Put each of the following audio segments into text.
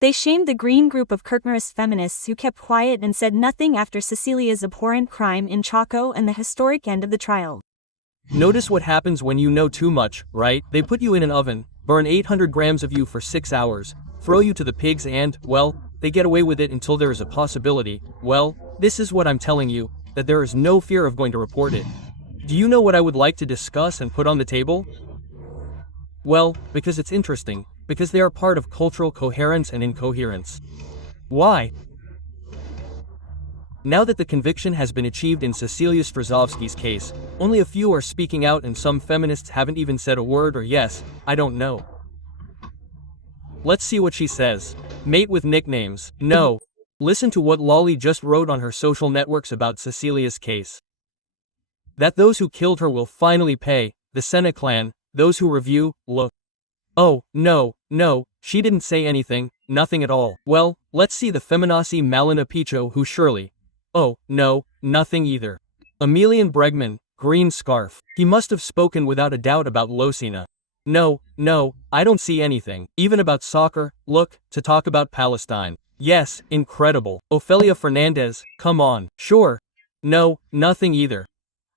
They shamed the Green group of Kirchnerist feminists who kept quiet and said nothing after Cecilia's abhorrent crime in Chaco and the historic end of the trial. Notice what happens when you know too much, right? They put you in an oven, burn 800 grams of you for 6 hours, throw you to the pigs and, well, they get away with it until there is a possibility, well, this is what I'm telling you, that there is no fear of going to report it. Do you know what I would like to discuss and put on the table? Well, because it's interesting, because they are part of cultural coherence and incoherence. Why? Now that the conviction has been achieved in Cecilia Strozovsky's case, only a few are speaking out and some feminists haven't even said a word or yes, I don't know. Let's see what she says. Mate with nicknames. No. Listen to what Lali just wrote on her social networks about Cecilia's case. That those who killed her will finally pay, the Sena clan, those who review, look. Oh, no, she didn't say anything, nothing at all. Well, let's see the feminazi Malina Picho who surely. Oh, no, nothing either. Emilian Bregman, green scarf. He must have spoken without a doubt about Losina. No, I don't see anything. Even about soccer, look, to talk about Palestine. Yes, incredible. Ofelia Fernandez, come on. Sure. No, nothing either.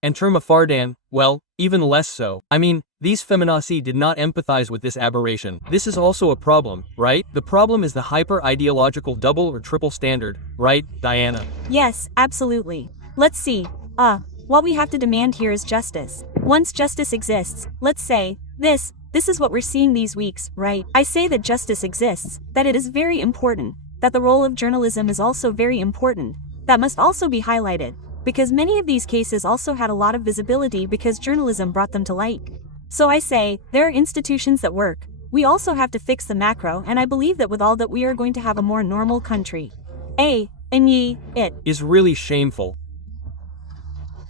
And Terma Fardan, well, even less so. I mean, these feminazi did not empathize with this aberration. This is also a problem, right? The problem is the hyper-ideological double or triple standard, right, Diana? Yes, absolutely. Let's see. What we have to demand here is justice. Once justice exists, let's say, this is what we're seeing these weeks, right? I say that justice exists, that it is very important, that the role of journalism is also very important, that must also be highlighted, because many of these cases also had a lot of visibility because journalism brought them to light. So I say, there are institutions that work. We also have to fix the macro, and I believe that with all that we are going to have a more normal country. It is really shameful.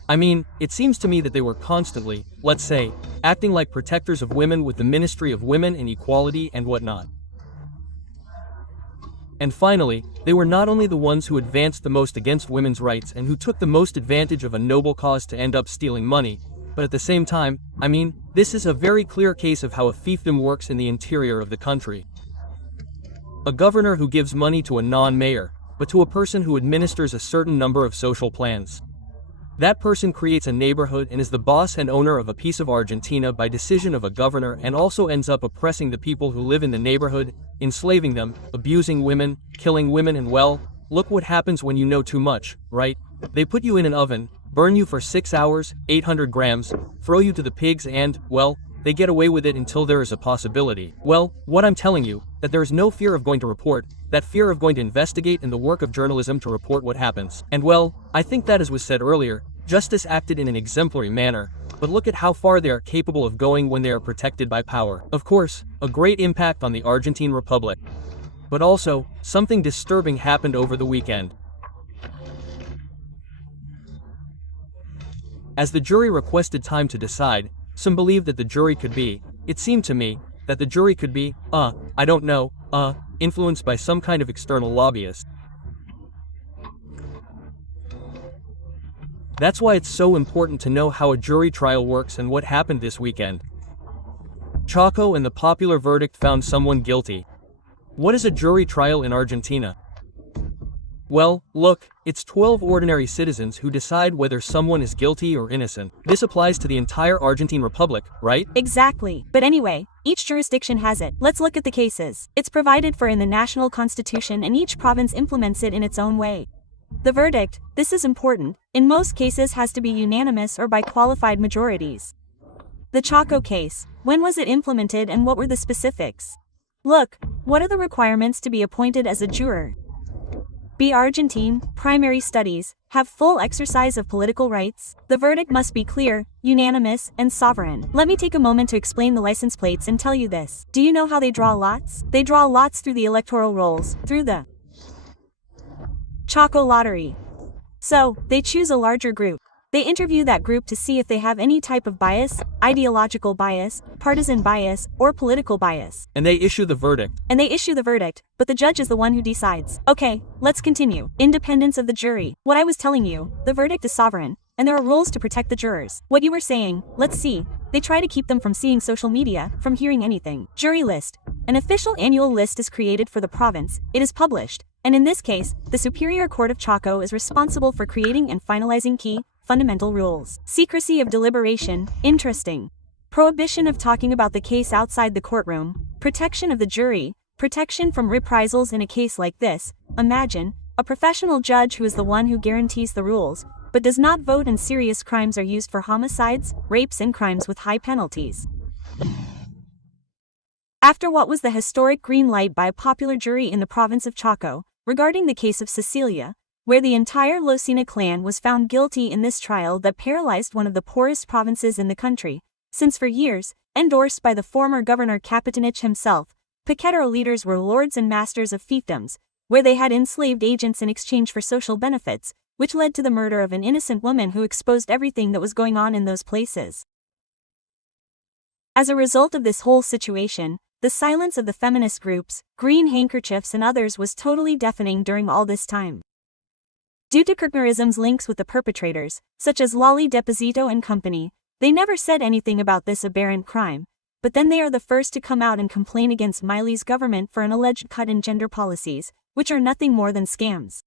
I mean, it seems to me that they were constantly, let's say, acting like protectors of women with the Ministry of Women and Equality and whatnot. And finally, they were not only the ones who advanced the most against women's rights and who took the most advantage of a noble cause to end up stealing money, but at the same time, I mean, this is a very clear case of how a fiefdom works in the interior of the country. A governor who gives money to a non-mayor, but to a person who administers a certain number of social plans. That person creates a neighborhood and is the boss and owner of a piece of Argentina by decision of a governor and also ends up oppressing the people who live in the neighborhood, enslaving them, abusing women, killing women and well, look what happens when you know too much, right? They put you in an oven, burn you for 6 hours, 800 grams, throw you to the pigs and, well, they get away with it until there is a possibility. Well, what I'm telling you, that there is no fear of going to report, that fear of going to investigate and the work of journalism to report what happens. And well, I think that as was said earlier, justice acted in an exemplary manner, but look at how far they are capable of going when they are protected by power. Of course, a great impact on the Argentine Republic. But also, something disturbing happened over the weekend. As the jury requested time to decide, some believed that the jury could be, it seemed to me, that the jury could be, I don't know, influenced by some kind of external lobbyist. That's why it's so important to know how a jury trial works and what happened this weekend. Chaco and the popular verdict found someone guilty. What is a jury trial in Argentina? Well, look, it's 12 ordinary citizens who decide whether someone is guilty or innocent. This applies to the entire Argentine Republic, right? Exactly. But anyway, each jurisdiction has it. Let's look at the cases. It's provided for in the national constitution and each province implements it in its own way. The verdict, this is important, in most cases has to be unanimous or by qualified majorities. The Chaco case, when was it implemented and what were the specifics? Look, what are the requirements to be appointed as a juror? Be Argentine, primary studies, have full exercise of political rights. The verdict must be clear, unanimous, and sovereign. Let me take a moment to explain the license plates and tell you this. Do you know how they draw lots? They draw lots through the electoral rolls, through the Chaco lottery. So, they choose a larger group. They interview that group to see if they have any type of bias, ideological bias, partisan bias, or political bias. And they issue the verdict. But the judge is the one who decides. Okay, let's continue. Independence of the jury. What I was telling you, the verdict is sovereign, and there are rules to protect the jurors. What you were saying, let's see. They try to keep them from seeing social media, from hearing anything. Jury list. An official annual list is created for the province, it is published, and in this case, the Superior Court of Chaco is responsible for creating and finalizing key, fundamental rules. Secrecy of deliberation, interesting. Prohibition of talking about the case outside the courtroom, protection of the jury, protection from reprisals in a case like this. Imagine, a professional judge who is the one who guarantees the rules, but does not vote, and serious crimes are used for homicides, rapes and crimes with high penalties. After what was the historic green light by a popular jury in the province of Chaco, regarding the case of Cecilia, where the entire Locina clan was found guilty in this trial that paralyzed one of the poorest provinces in the country, since for years, endorsed by the former governor Capitanich himself, Piquetero leaders were lords and masters of fiefdoms, where they had enslaved agents in exchange for social benefits, which led to the murder of an innocent woman who exposed everything that was going on in those places. As a result of this whole situation, the silence of the feminist groups, Green Handkerchiefs and others was totally deafening during all this time. Due to Kirchnerism's links with the perpetrators, such as Lali, Depósito and company, they never said anything about this aberrant crime, but then they are the first to come out and complain against Miley's government for an alleged cut in gender policies, which are nothing more than scams.